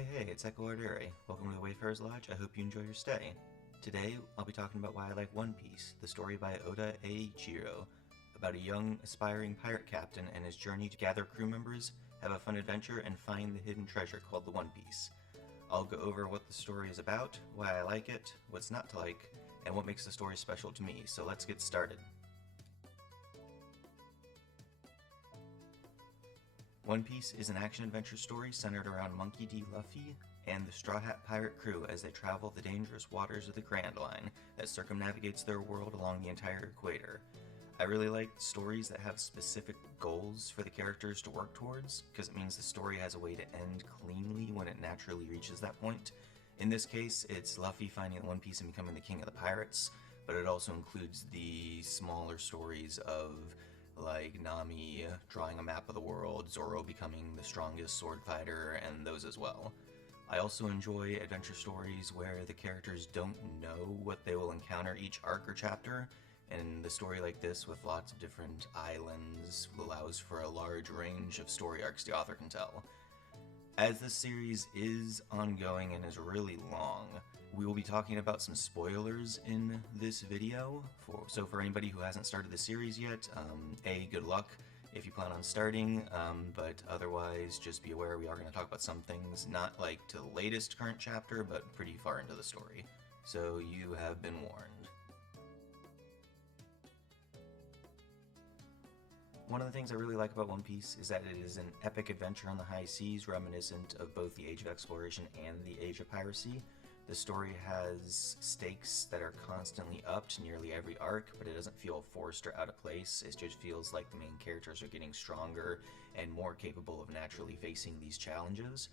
Hey, it's echoardere. Welcome to the Wayfarer's Lodge. I hope you enjoy your stay. Today, I'll be talking about why I like One Piece, the story by Oda Eiichiro, about a young, aspiring pirate captain and his journey to gather crew members, have a fun adventure, and find the hidden treasure called the One Piece. I'll go over what the story is about, why I like it, what's not to like, and what makes the story special to me, so let's get started. One Piece is an action-adventure story centered around Monkey D. Luffy and the Straw Hat Pirate crew as they travel the dangerous waters of the Grand Line that circumnavigates their world along the entire equator. I really like stories that have specific goals for the characters to work towards, because it means the story has a way to end cleanly when it naturally reaches that point. In this case, it's Luffy finding One Piece and becoming the king of the pirates, but it also includes the smaller stories of like Nami drawing a map of the world, Zoro becoming the strongest sword fighter, and those as well. I also enjoy adventure stories where the characters don't know what they will encounter each arc or chapter, and the story like this with lots of different islands allows for a large range of story arcs the author can tell. As this series is ongoing and is really long, we will be talking about some spoilers in this video, so for anybody who hasn't started the series yet, good luck if you plan on starting, but otherwise just be aware we are going to talk about some things, not like to the latest current chapter, but pretty far into the story. So you have been warned. One of the things I really like about One Piece is that it is an epic adventure on the high seas, reminiscent of both the Age of Exploration and the Age of Piracy. The story has stakes that are constantly upped nearly every arc, but it doesn't feel forced or out of place. It just feels like the main characters are getting stronger and more capable of naturally facing these challenges.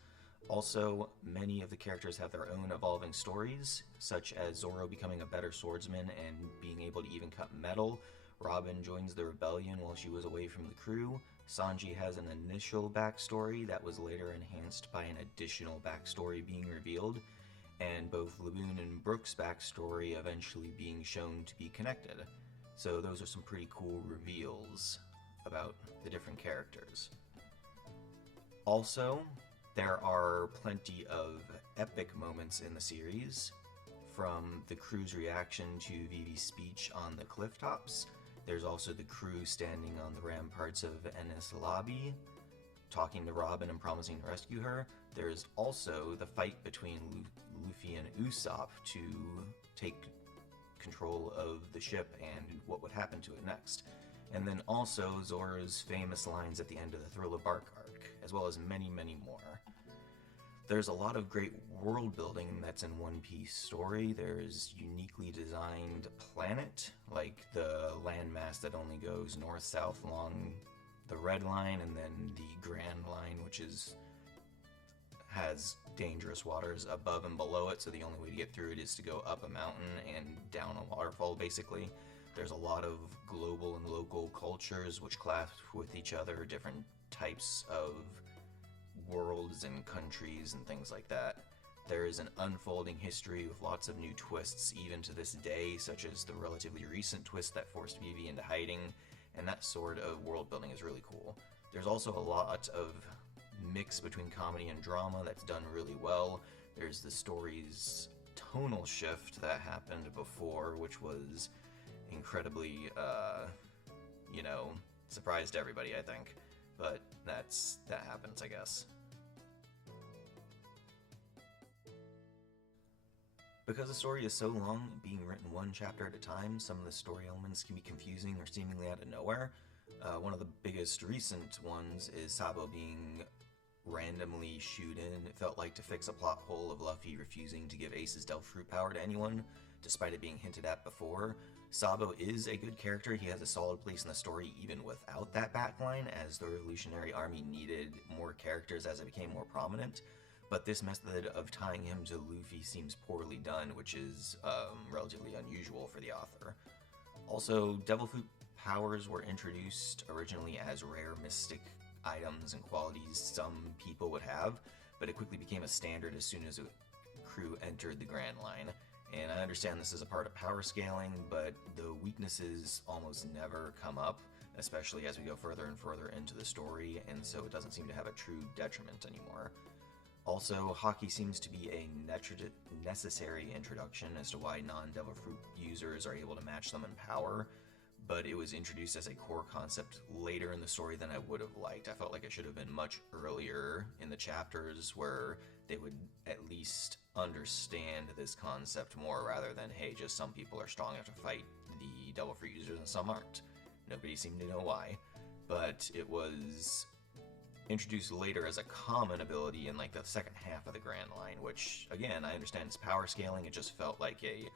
Also, many of the characters have their own evolving stories, such as Zoro becoming a better swordsman and being able to even cut metal. Robin joins the rebellion while she was away from the crew. Sanji has an initial backstory that was later enhanced by an additional backstory being revealed, and both Laboon and Brook's backstory eventually being shown to be connected. So those are some pretty cool reveals about the different characters. Also, there are plenty of epic moments in the series, from the crew's reaction to Vivi's speech on the cliff tops. There's also the crew standing on the ramparts of Enies Lobby, talking to Robin and promising to rescue her. There's also the fight between Luffy and Usopp to take control of the ship and what would happen to it next. And then also Zoro's famous lines at the end of the Thrill of Bark arc, as well as many, many more. There's a lot of great world building that's in One Piece story. There's uniquely designed planet, like the landmass that only goes north-south along the Red Line, and then the Grand Line, which has dangerous waters above and below it, so the only way to get through it is to go up a mountain and down a waterfall, basically. There's a lot of global and local cultures which clash with each other, different types of worlds and countries and things like that. There is an unfolding history with lots of new twists even to this day, such as the relatively recent twist that forced Vivi into hiding, and that sort of world building is really cool. There's also a lot of mix between comedy and drama that's done really well. There's the story's tonal shift that happened before, which was incredibly, surprised everybody, I think. But that happens, I guess. Because the story is so long, being written one chapter at a time, some of the story elements can be confusing or seemingly out of nowhere. One of the biggest recent ones is Sabo being randomly shooed in. It felt like to fix a plot hole of Luffy refusing to give Ace's Delph Fruit power to anyone, despite it being hinted at before. Sabo is a good character. He has a solid place in the story even without that backline, as the Revolutionary Army needed more characters as it became more prominent. But this method of tying him to Luffy seems poorly done, which is relatively unusual for the author. Also, Devil Fruit powers were introduced originally as rare mystic items and qualities some people would have, but it quickly became a standard as soon as a crew entered the Grand Line. And I understand this is a part of power scaling, but the weaknesses almost never come up, especially as we go further and further into the story, and so it doesn't seem to have a true detriment anymore. Also, hockey seems to be a necessary introduction as to why non-Devil Fruit users are able to match them in power, but it was introduced as a core concept later in the story than I would have liked. I felt like it should have been much earlier in the chapters where they would at least understand this concept more rather than, hey, just some people are strong enough to fight the Devil Fruit users and some aren't. Nobody seemed to know why, but it was introduced later as a common ability in like the second half of the Grand Line, which again, I understand it's power scaling, it just felt like a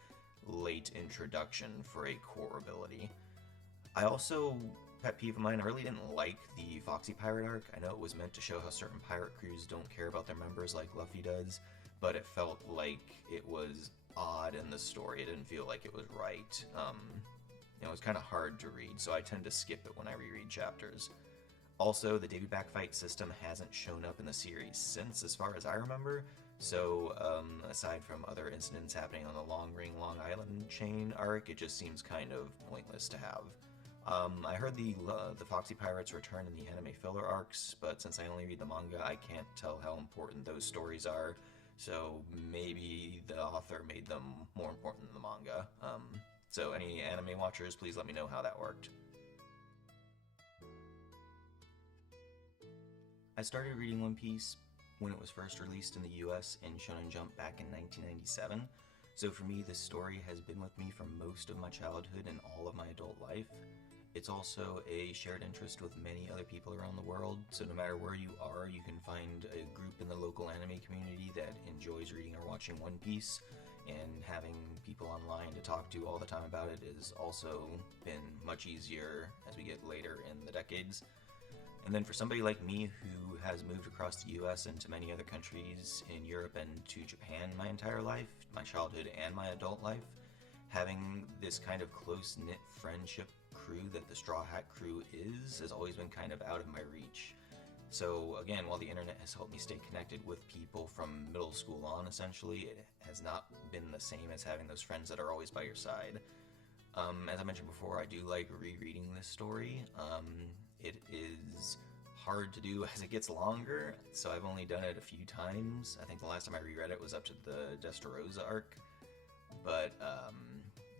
late introduction for a core ability. I also, pet peeve of mine, I really didn't like the Foxy Pirate arc. I know it was meant to show how certain pirate crews don't care about their members like Luffy does, but it felt like it was odd in the story. It didn't feel like it was right. It was kind of hard to read, so I tend to skip it when I reread chapters. Also, the Davy Back fight system hasn't shown up in the series since, as far as I remember, so aside from other incidents happening on the Long Ring, Long Island chain arc, it just seems kind of pointless to have. I heard the Foxy Pirates return in the anime filler arcs, but since I only read the manga, I can't tell how important those stories are, so maybe the author made them more important than the manga. So any anime watchers, please let me know how that worked. I started reading One Piece when it was first released in the US in Shonen Jump back in 1997, so for me this story has been with me for most of my childhood and all of my adult life. It's also a shared interest with many other people around the world, so no matter where you are, you can find a group in the local anime community that enjoys reading or watching One Piece, and having people online to talk to all the time about it has also been much easier as we get later in the decades. And then for somebody like me who has moved across the US and to many other countries in Europe and to Japan my entire life, my childhood and my adult life, having this kind of close-knit friendship crew that the Straw Hat crew has always been kind of out of my reach. So again, while the internet has helped me stay connected with people from middle school on, essentially, it has not been the same as having those friends that are always by your side. As I mentioned before, I do like rereading this story. It is hard to do as it gets longer, so I've only done it a few times. I think the last time I reread it was up to the Destarosa arc, but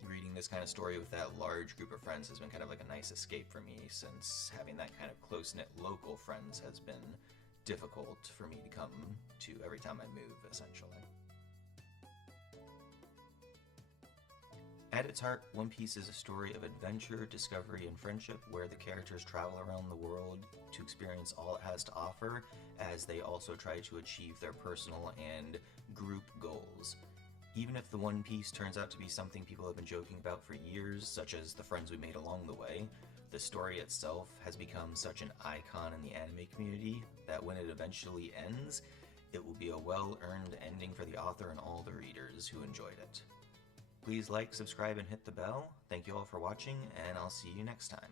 reading this kind of story with that large group of friends has been kind of like a nice escape for me, since having that kind of close-knit local friends has been difficult for me to come to every time I move, essentially. At its heart, One Piece is a story of adventure, discovery, and friendship, where the characters travel around the world to experience all it has to offer, as they also try to achieve their personal and group goals. Even if the One Piece turns out to be something people have been joking about for years, such as the friends we made along the way, the story itself has become such an icon in the anime community that when it eventually ends, it will be a well-earned ending for the author and all the readers who enjoyed it. Please like, subscribe, and hit the bell. Thank you all for watching, and I'll see you next time.